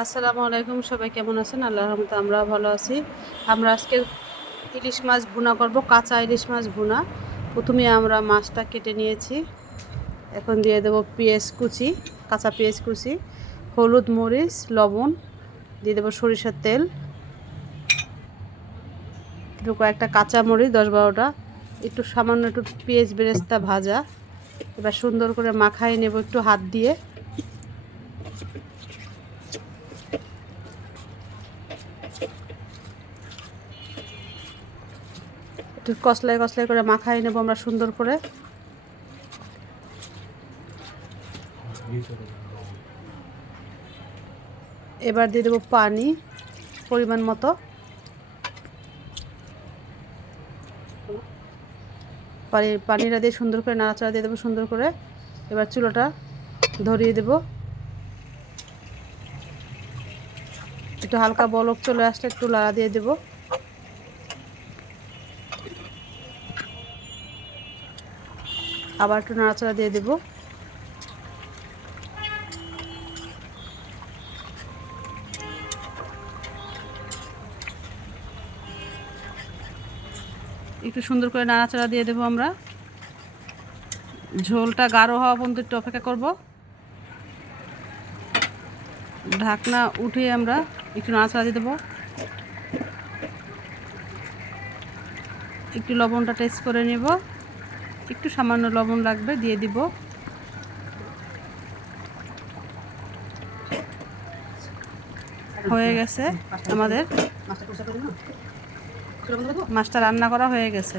আসসালামু আলাইকুম, সবাই কেমন আছেন? আল্লাহ রহমতে আমরা ভালো আছি। আমরা আজকে ইলিশ মাছ ভুনা করব, কাঁচা ইলিশ মাছ ভুনা। প্রথমে আমরা মাছটা কেটে নিয়েছি। এখন দিয়ে দেবো পেঁয়াজ কুচি, কাঁচা পেঁয়াজ কুচি, হলুদ মরিচ, লবণ, দিয়ে দেবো সরিষার তেল। একটু কয়েকটা কাঁচা মরিচ, দশ বারোটা। একটু সামান্য একটু পেঁয়াজ বেরেস্তা ভাজা। এবার সুন্দর করে মাখাই নেব একটু হাত দিয়ে। একটু কসলাই কসলাই করে মাখাই নেব আমরা সুন্দর করে। এবার দিয়ে দেবো পানি, পরিমাণ মতো। পানি, পানিটা দিয়ে সুন্দর করে, নাড়াচাড়া দিয়ে দেবো সুন্দর করে। এবার চুলোটা ধরিয়ে দেব। একটু হালকা বলক চলে আসলে একটু লাড়া দিয়ে দেবো। আবার একটু নাড়াচাড়া দিয়ে দেবো। একটু সুন্দর করে নাড়াচাড়া দিয়ে দেবো আমরা। ঝোলটা গাঢ় হওয়া পর্যন্ত একটু অপেক্ষা করব। ঢাকনা উঠিয়ে আমরা একটু নাড়াচাড়া দিয়ে দেবো। একটু লবণটা টেস্ট করে নেব। একটু সামান্য লবণ লাগবে দিয়ে দিব। হয়ে গেছে আমাদের মাছটা রান্না করা হয়ে গেছে।